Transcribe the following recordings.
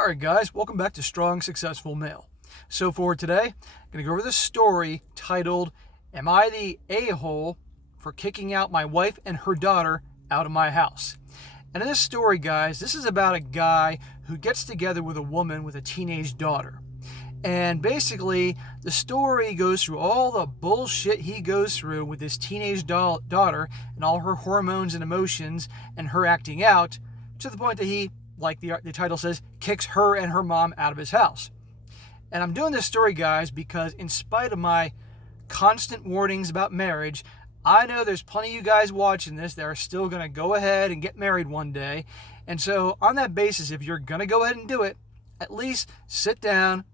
All right, guys, welcome back to Strong Successful Male. So for today, I'm going to go over this story titled, Am I the A-hole for kicking out my wife and her daughter out of my house? And in this story, guys, this is about a guy who gets together with a woman with a teenage daughter. And basically, the story goes through all the bullshit he goes through with his teenage daughter and all her hormones and emotions and her acting out to the point that he, like the title says, kicks her and her mom out of his house. And I'm doing this story, guys, because in spite of my constant warnings about marriage, I know there's plenty of you guys watching this that are still going to go ahead and get married one day. And so on that basis, if you're going to go ahead and do it, at least sit down,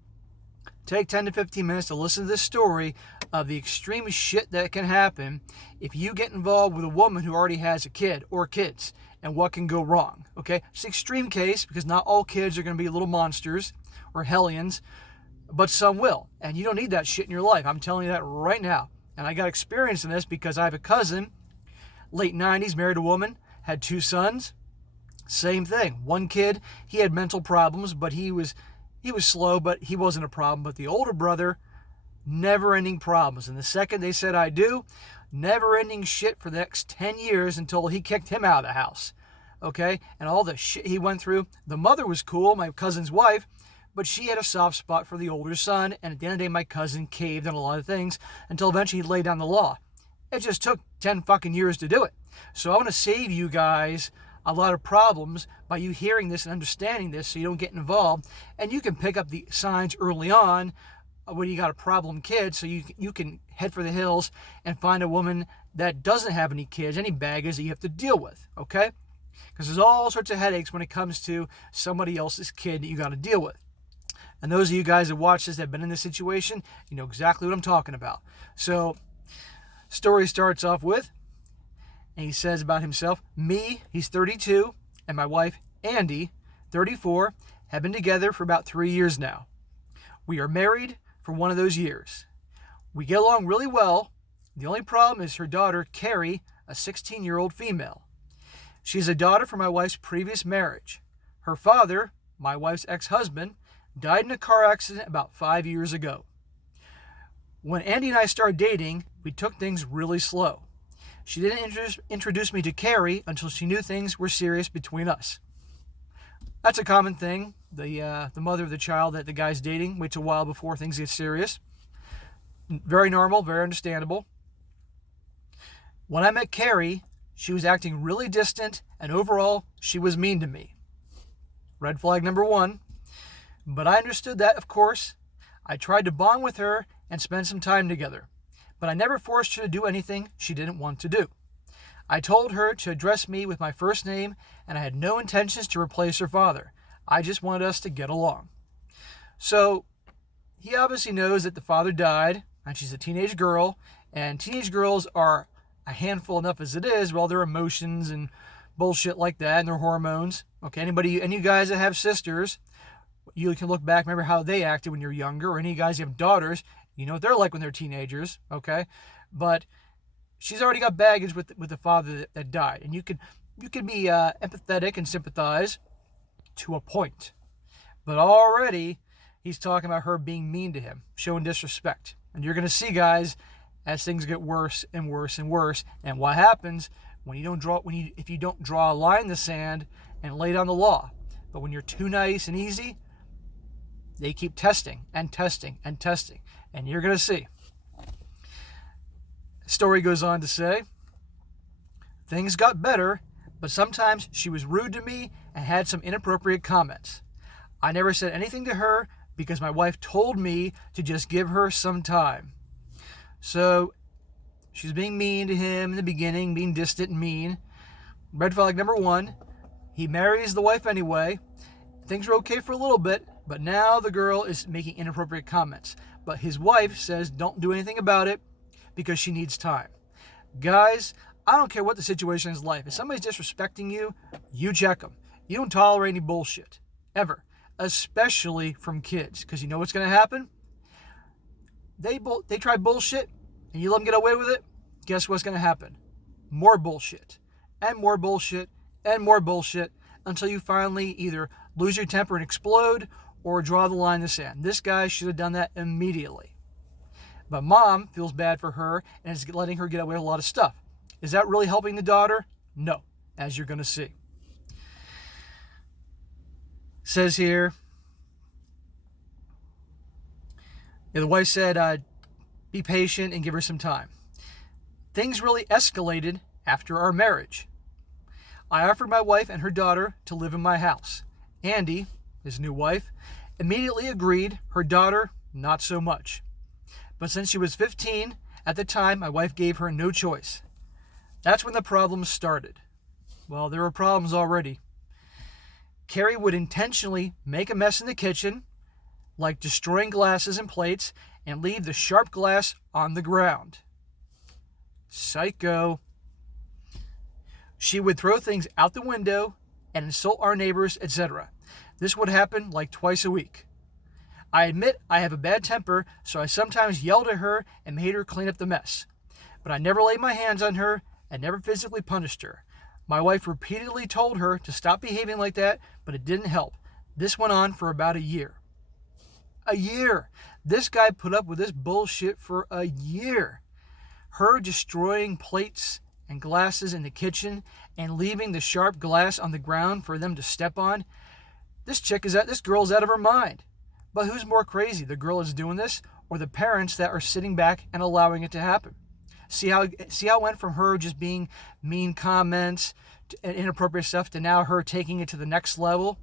take 10 to 15 minutes to listen to this story of the extreme shit that can happen if you get involved with a woman who already has a kid or kids and what can go wrong. Okay? It's an extreme case because not all kids are going to be little monsters or hellions, but some will. And you don't need that shit in your life. I'm telling you that right now. And I got experience in this because I have a cousin, late 90s, married a woman, had 2 sons. Same thing. One kid, he had mental problems, but he was slow, but he wasn't a problem. But the older brother, never-ending problems. And the second they said I do, never-ending shit for the next 10 years until he kicked him out of the house. Okay? And all the shit he went through. The mother was cool, my cousin's wife, but she had a soft spot for the older son. And at the end of the day, my cousin caved on a lot of things until eventually he laid down the law. It just took 10 fucking years to do it. So I want to save you guys a lot of problems by you hearing this and understanding this so you don't get involved. And you can pick up the signs early on when you got a problem kid so you can head for the hills and find a woman that doesn't have any kids, any baggage that you have to deal with, okay? Because there's all sorts of headaches when it comes to somebody else's kid that you got to deal with. And those of you guys that watch this that have been in this situation, you know exactly what I'm talking about. So, story starts off with, and he says about himself, me, he's 32, and my wife, Andy, 34, have been together for about 3 years now. We are married for one of those years. We get along really well. The only problem is her daughter, Carrie, a 16-year-old female. She's a daughter from my wife's previous marriage. Her father, my wife's ex-husband, died in a car accident about 5 years ago. When Andy and I started dating, we took things really slow. She didn't introduce me to Carrie until she knew things were serious between us. That's a common thing. The mother of the child that the guy's dating waits a while before things get serious. Very normal, very understandable. When I met Carrie, she was acting really distant, and overall, she was mean to me. Red flag number 1. But I understood that, of course. I tried to bond with her and spend some time together, but I never forced her to do anything she didn't want to do. I told her to address me with my first name, and I had no intentions to replace her father. I just wanted us to get along. So, he obviously knows that the father died, and she's a teenage girl, and teenage girls are a handful enough as it is with all their emotions and bullshit like that, and their hormones. Okay, any guys that have sisters, you can look back, remember how they acted when you're younger, or any guys who have daughters, you know what they're like when they're teenagers, okay? But she's already got baggage with the father that died, and you can be empathetic and sympathize to a point. But already, he's talking about her being mean to him, showing disrespect. And you're going to see, guys, as things get worse and worse and worse, and what happens if you don't draw a line in the sand and lay down the law. But when you're too nice and easy, they keep testing and testing and testing. And you're going to see. The story goes on to say, things got better, but sometimes she was rude to me and had some inappropriate comments. I never said anything to her because my wife told me to just give her some time. So she's being mean to him in the beginning, being distant and mean. Red flag number 1, he marries the wife anyway. Things are okay for a little bit, but now the girl is making inappropriate comments. But his wife says don't do anything about it because she needs time. Guys, I don't care what the situation is like. If somebody's disrespecting you, you check them. You don't tolerate any bullshit. Ever. Especially from kids. Because you know what's going to happen? They try bullshit and you let them get away with it. Guess what's going to happen? More bullshit. And more bullshit. And more bullshit. until you finally either lose your temper and explode or draw the line in the sand. This guy should have done that immediately. But mom feels bad for her and is letting her get away with a lot of stuff. Is that really helping the daughter? No, as you're going to see. It says here, the wife said, be patient and give her some time. Things really escalated after our marriage. I offered my wife and her daughter to live in my house. Andy, his new wife, immediately agreed. Her daughter, not so much. But since she was 15, at the time, my wife gave her no choice. That's when the problems started. Well, there were problems already. Carrie would intentionally make a mess in the kitchen, like destroying glasses and plates, and leave the sharp glass on the ground. Psycho. She would throw things out the window and insult our neighbors, etc. This would happen like twice a week. I admit I have a bad temper, so I sometimes yelled at her and made her clean up the mess. But I never laid my hands on her and never physically punished her. My wife repeatedly told her to stop behaving like that, but it didn't help. This went on for about a year. A year! This guy put up with this bullshit for a year. Her destroying plates and glasses in the kitchen and leaving the sharp glass on the ground for them to step on. This girl's out of her mind. But who's more crazy, the girl that's doing this or the parents that are sitting back and allowing it to happen? See how it went from her just being mean comments and inappropriate stuff to now her taking it to the next level?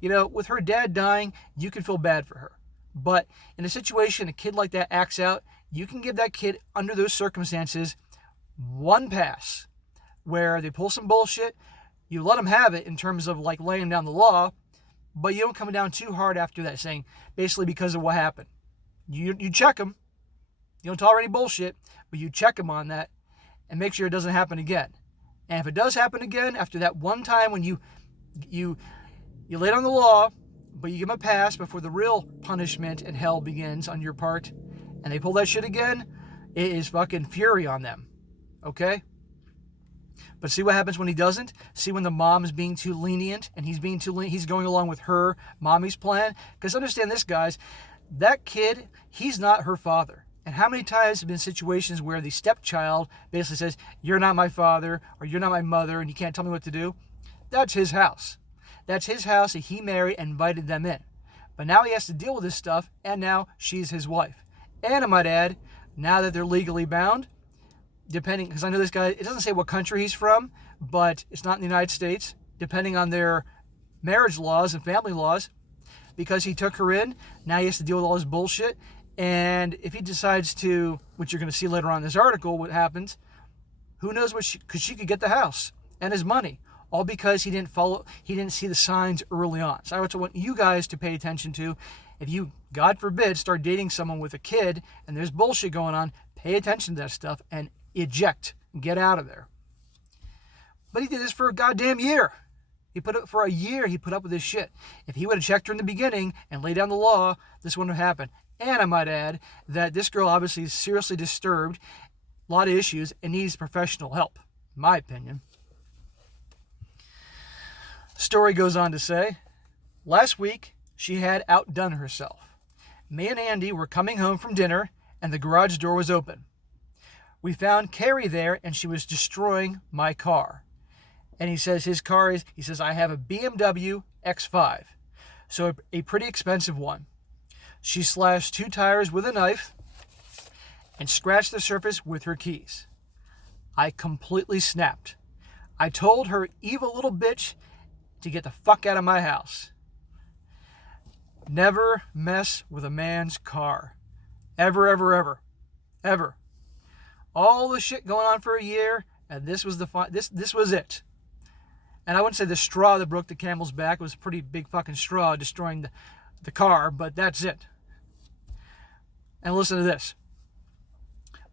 You know, with her dad dying, you can feel bad for her. But in a situation a kid like that acts out, you can give that kid, under those circumstances, one pass where they pull some bullshit. You let them have it in terms of like laying down the law, but you don't come down too hard after that, saying basically because of what happened. You check them. You don't tolerate any bullshit, but you check them on that and make sure it doesn't happen again. And if it does happen again, after that one time when you lay down the law, but you give them a pass before the real punishment and hell begins on your part, and they pull that shit again, it is fucking fury on them. Okay? But see what happens when he doesn't? See when the mom is being too lenient and he's going along with her mommy's plan? Because understand this, guys, that kid, he's not her father. And how many times have been situations where the stepchild basically says, you're not my father or you're not my mother and you can't tell me what to do? That's his house. That's his house that he married and invited them in. But now he has to deal with this stuff, and now she's his wife. And I might add, now that they're legally bound, depending, because I know this guy, it doesn't say what country he's from, but it's not in the United States, depending on their marriage laws and family laws, because he took her in, now he has to deal with all this bullshit. And if he decides to, which you're going to see later on in this article, what happens, who knows what because she could get the house and his money, all because he didn't see the signs early on. So I want you guys to pay attention to, if you, God forbid, start dating someone with a kid and there's bullshit going on, pay attention to that stuff and eject, get out of there. But he did this for a goddamn year. For a year, he put up with this shit. If he would have checked her in the beginning and laid down the law, this wouldn't have happened. And I might add that this girl obviously is seriously disturbed, a lot of issues, and needs professional help, in my opinion. Story goes on to say, last week, she had outdone herself. Me and Andy were coming home from dinner, and the garage door was open. We found Carrie there, and she was destroying my car. And he says I have a BMW X5, so a pretty expensive one. She slashed 2 tires with a knife and scratched the surface with her keys. I completely snapped. I told her evil little bitch to get the fuck out of my house. Never mess with a man's car. Ever, ever, ever. Ever. All the shit going on for a year, and this was this was it. And I wouldn't say the straw that broke the camel's back was a pretty big fucking straw destroying the car, but that's it. And listen to this.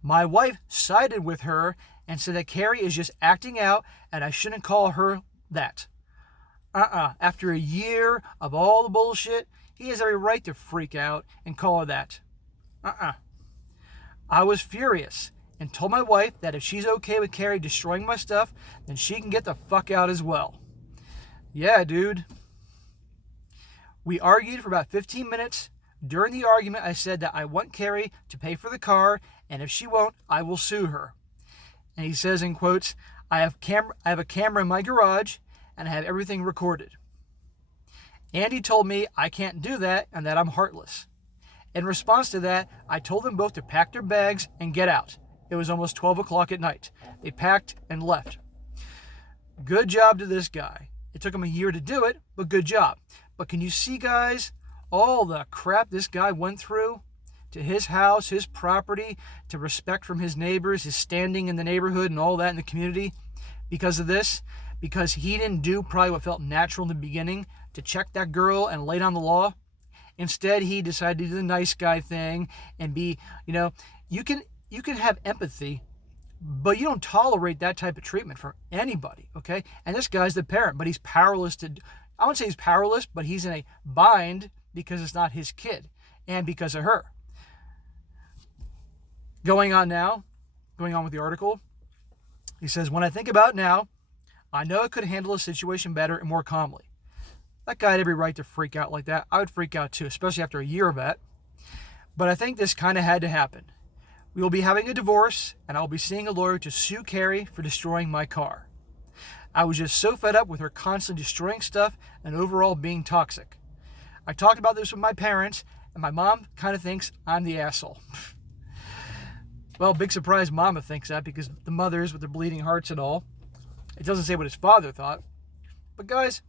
My wife sided with her and said that Carrie is just acting out and I shouldn't call her that. After a year of all the bullshit, he has every right to freak out and call her that. I was furious and told my wife that if she's okay with Carrie destroying my stuff, then she can get the fuck out as well. Yeah, dude. We argued for about 15 minutes. During the argument, I said that I want Carrie to pay for the car, and if she won't, I will sue her. And he says in quotes, I have a camera in my garage, and I have everything recorded. Andy told me I can't do that and that I'm heartless. In response to that, I told them both to pack their bags and get out. It was almost 12 o'clock at night. They packed and left. Good job to this guy. It took him a year to do it, but good job. But can you see, guys, all the crap this guy went through to his house, his property, to respect from his neighbors, his standing in the neighborhood and all that in the community because of this? Because he didn't do probably what felt natural in the beginning to check that girl and lay down the law. Instead, he decided to do the nice guy thing and be, you can have empathy, but you don't tolerate that type of treatment from anybody, okay? And this guy's the parent, but he's powerless to, I wouldn't say he's powerless, but he's in a bind because it's not his kid and because of her. Going on with the article, he says, when I think about it now, I know I could handle the situation better and more calmly. That guy had every right to freak out like that. I would freak out too, especially after a year of that. But I think this kind of had to happen. We will be having a divorce, and I'll be seeing a lawyer to sue Carrie for destroying my car. I was just so fed up with her constantly destroying stuff and overall being toxic. I talked about this with my parents, and my mom kind of thinks I'm the asshole. Well, big surprise Mama thinks that because the mothers with their bleeding hearts and all. It doesn't say what his father thought. But guys,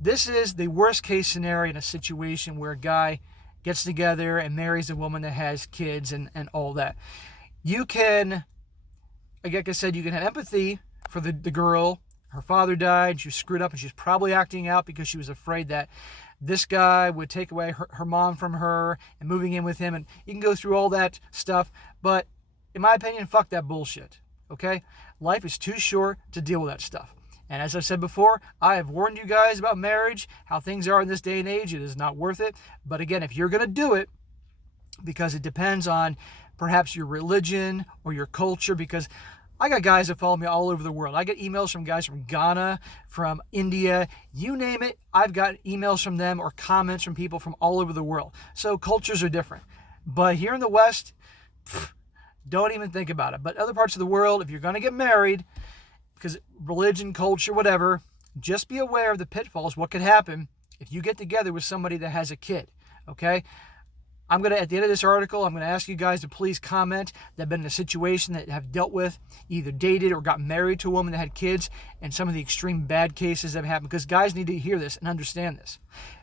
this is the worst case scenario in a situation where a guy gets together and marries a woman that has kids and all that. You can, like I said, you can have empathy for the girl. Her father died, she was screwed up, and she's probably acting out because she was afraid that this guy would take away her mom from her and moving in with him. And you can go through all that stuff. But in my opinion, fuck that bullshit. Okay? Life is too short to deal with that stuff. And as I've said before, I have warned you guys about marriage, how things are in this day and age. It is not worth it. But again, if you're going to do it, because it depends on perhaps your religion or your culture, because I got guys that follow me all over the world. I get emails from guys from Ghana, from India, you name it. I've got emails from them or comments from people from all over the world. So cultures are different. But here in the West, don't even think about it. But other parts of the world, if you're going to get married, because religion, culture, whatever, just be aware of the pitfalls, what could happen if you get together with somebody that has a kid, okay? At the end of this article, I'm going to ask you guys to please comment that have been in a situation that have dealt with, either dated or got married to a woman that had kids, and some of the extreme bad cases that have happened, because guys need to hear this and understand this.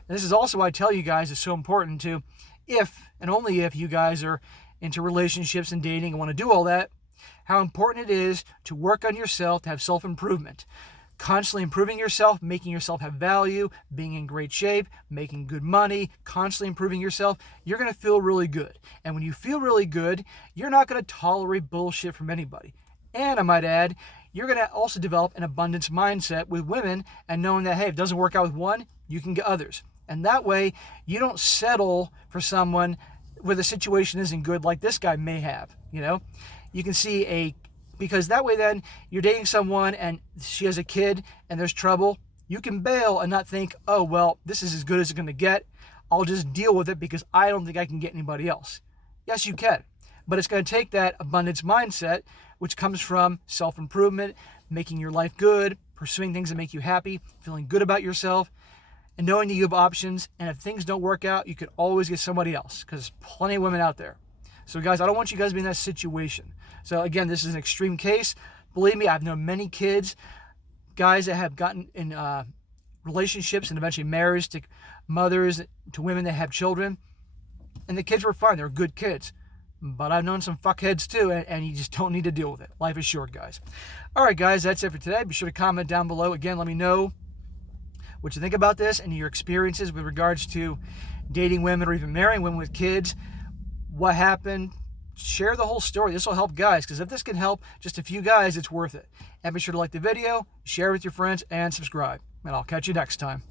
And this is also why I tell you guys it's so important to, if and only if you guys are into relationships and dating and want to do all that, how important it is to work on yourself, to have self-improvement. Constantly improving yourself, making yourself have value, being in great shape, making good money, constantly improving yourself, you're going to feel really good. And when you feel really good, you're not going to tolerate bullshit from anybody. And I might add, you're going to also develop an abundance mindset with women and knowing that, hey, if it doesn't work out with one, you can get others. And that way, you don't settle for someone where the situation isn't good like this guy may have, You can see because that way then you're dating someone and she has a kid and there's trouble, you can bail and not think, oh, well, this is as good as it's going to get. I'll just deal with it because I don't think I can get anybody else. Yes, you can. But it's going to take that abundance mindset, which comes from self-improvement, making your life good, pursuing things that make you happy, feeling good about yourself, and knowing that you have options. And if things don't work out, you can always get somebody else because there's plenty of women out there. So guys, I don't want you guys to be in that situation. So again, this is an extreme case. Believe me, I've known many kids, guys that have gotten in relationships and eventually marriage to mothers, to women that have children. And the kids were fine. They were good kids. But I've known some fuckheads too, and you just don't need to deal with it. Life is short, guys. All right, guys, that's it for today. Be sure to comment down below. Again, let me know what you think about this and your experiences with regards to dating women or even marrying women with kids. What happened? Share the whole story. This will help guys, because if this can help just a few guys, it's worth it. And be sure to like the video, share with your friends, and subscribe. And I'll catch you next time.